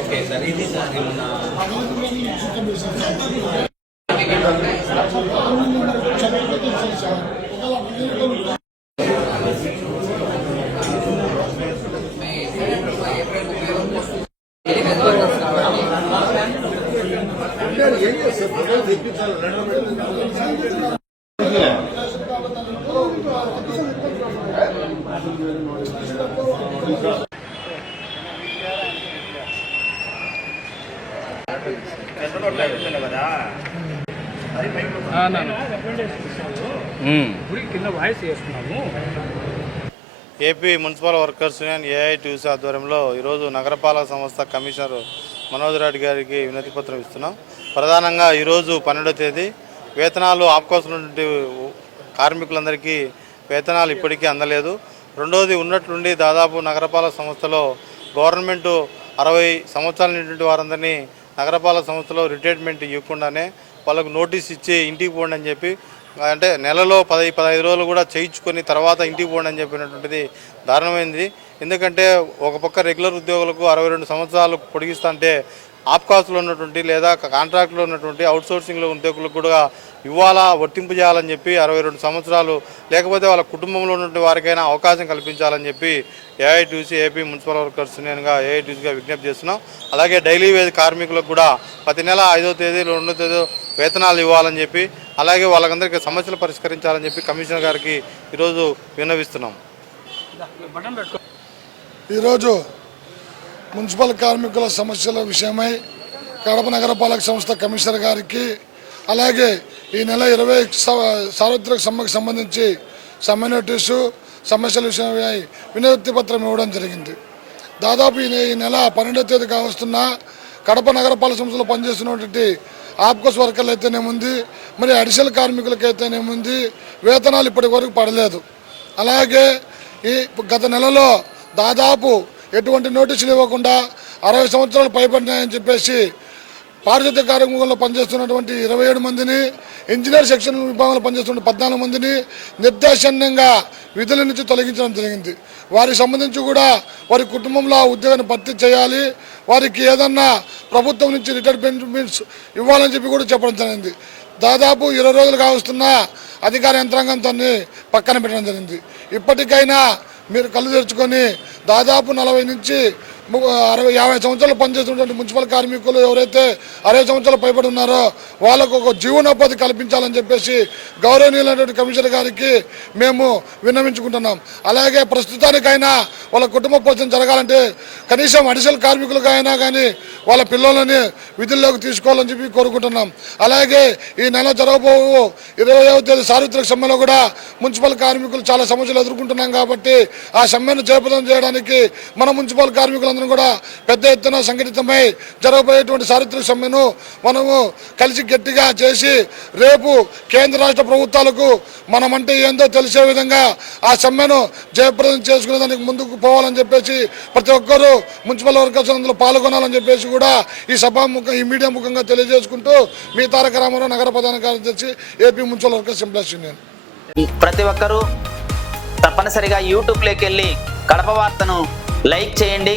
okay sir ఇది sir ఏం చేస్తారు తెప్పించాలి AP municipal workers union AITC ఆధ్వర్యంలో ఈరోజు నగరపాలక సంస్థ కమిషనర్ మనోజ్ రెడ్డి గారికి వినతి పత్రం ఇస్తున్నాం ప్రధానంగా ఈరోజు పన్నెండో తేదీ వేతనాలు ఆపుకోవాల్సినటువంటి కార్మికులందరికీ వేతనాలు ఇప్పటికీ అందలేదు రెండవది ఉన్నట్లుండి దాదాపు నగరపాలక సంస్థలో గవర్నమెంట్ అరవై సంవత్సరాలైనటువంటి వారందరినీ నగరపాలక సంస్థలో రిటైర్మెంట్ ఇవ్వకుండానే వాళ్ళకు నోటీస్ ఇచ్చి ఇంటికి పోండి అని చెప్పి అంటే నెలలో పదై పదహైదు రోజులు కూడా చేయించుకొని తర్వాత ఇంటికి పోండి అని చెప్పినటువంటిది దారుణమైంది ఎందుకంటే ఒక పక్క రెగ్యులర్ ఉద్యోగులకు అరవై రెండు సంవత్సరాలు పొడిగిస్తుంటే ఆప్కాస్లో ఉన్నటువంటి లేదా కాంట్రాక్ట్లో ఉన్నటువంటి అవుట్సోర్సింగ్లో ఉద్యోగులకు కూడా ఇవ్వాలా వర్తింపు చేయాలని చెప్పి అరవై రెండు సంవత్సరాలు లేకపోతే వాళ్ళ కుటుంబంలో ఉన్నటువంటి వారికైనా అవకాశం కల్పించాలని చెప్పి ఏఐటీసీ ఏపీ మున్సిపల్ వర్కర్స్ యూనియన్గా ఏఐటీసీగా విజ్ఞప్తి చేస్తున్నాం అలాగే డైలీ వేజ్ కార్మికులకు కూడా ప్రతి నెల ఐదో తేదీ రెండో తేదీ వేతనాలు ఇవ్వాలని చెప్పి అలాగే వాళ్ళకందరికీ సమస్యలు పరిష్కరించాలని చెప్పి కమిషనర్ గారికి ఈరోజు విన్నవిస్తున్నాం ఈరోజు మున్సిపల్ కార్మికుల సమస్యల విషయమై కడప నగరపాలక సంస్థ కమిషనర్ గారికి అలాగే ఈ నెల ఇరవై సార్వత్రిక సమ్మెకు సంబంధించి సమ్మె నోటీసు సమస్యల విషయమై వినతి పత్రం ఇవ్వడం జరిగింది దాదాపు ఈ నెల పన్నెండో తేదీ కావస్తున్న కడప నగరపాలక సంస్థలో పనిచేస్తున్నటువంటి ఆప్కోస్ వర్కర్లు అయితేనేముంది మరి అడిషనల్ అయితేనేముంది వేతనాలు ఇప్పటి వరకు పడలేదు అలాగే ఈ గత నెలలో దాదాపు ఎటువంటి నోటీసులు ఇవ్వకుండా అరవై సంవత్సరాలు పైబడినాయని చెప్పేసి పారిశుద్ధ్య కార్యక్రమంలో పనిచేస్తున్నటువంటి ఇరవై ఏడు మందిని ఇంజనీర్ సెక్షన్ విభాగంలో పనిచేస్తున్న పద్నాలుగు మందిని నిర్దేశన్యంగా విధుల నుంచి తొలగించడం జరిగింది వారికి సంబంధించి కూడా వారి కుటుంబంలో ఆ ఉద్యోగాన్ని భర్తీ చేయాలి వారికి ఏదన్నా ప్రభుత్వం నుంచి రిటైర్డ్ బెనిఫిట్స్ ఇవ్వాలని చెప్పి కూడా చెప్పడం జరిగింది దాదాపు ఇరవై రోజులు కావస్తున్న అధికార యంత్రాంగంతో పక్కన పెట్టడం జరిగింది ఇప్పటికైనా మీరు కళ్ళు తెరుచుకొని దాదాపు నలభై నుంచి అరవై యాభై సంవత్సరాలు పనిచేస్తున్నటువంటి మున్సిపల్ కార్మికులు ఎవరైతే అరవై సంవత్సరాలు పైబడి ఉన్నారో వాళ్ళకు ఒక జీవనోపాధి కల్పించాలని చెప్పేసి గౌరవనీయులైనటువంటి కమిషనర్ గారికి మేము విన్నవించుకుంటున్నాం అలాగే ప్రస్తుతానికైనా వాళ్ళ కుటుంబ పోషణ జరగాలంటే కనీసం అడిషనల్ కార్మికులుగా అయినా కానీ వాళ్ళ పిల్లలని విధుల్లోకి తీసుకోవాలని చెప్పి కోరుకుంటున్నాం అలాగే ఈ నెల జరగబోవు ఇరవైవ తేదీ సార్వత్రిక సమ్మెలో కూడా మున్సిపల్ కార్మికులు చాలా సమస్యలు ఎదుర్కొంటున్నాం కాబట్టి ఆ సమ్మెను చేపదం చేయడానికి మన మున్సిపల్ కార్మికులు ప్రజలందరం కూడా పెద్ద ఎత్తున సంఘటితమై జరగబోయేటువంటి చారిత్రక సమ్మెను మనము కలిసి గట్టిగా చేసి రేపు కేంద్ర రాష్ట్ర ప్రభుత్వాలకు మనమంటే ఏందో తెలిసే విధంగా ఆ సమ్మెను జయప్రదం చేసుకునే దానికి ముందుకు పోవాలని చెప్పేసి ప్రతి ఒక్కరూ మున్సిపల్ వర్కర్స్ అందులో పాల్గొనాలని చెప్పేసి కూడా ఈ ముఖం ఈ మీడియా ముఖంగా తెలియజేసుకుంటూ మీ తారక రామారావు నగర ప్రధాన కార్యదర్శి AP municipal workers employees union ప్రతి ఒక్కరూ తప్పనిసరిగా యూట్యూబ్లోకి వెళ్ళి కడప వార్తను లైక్ చేయండి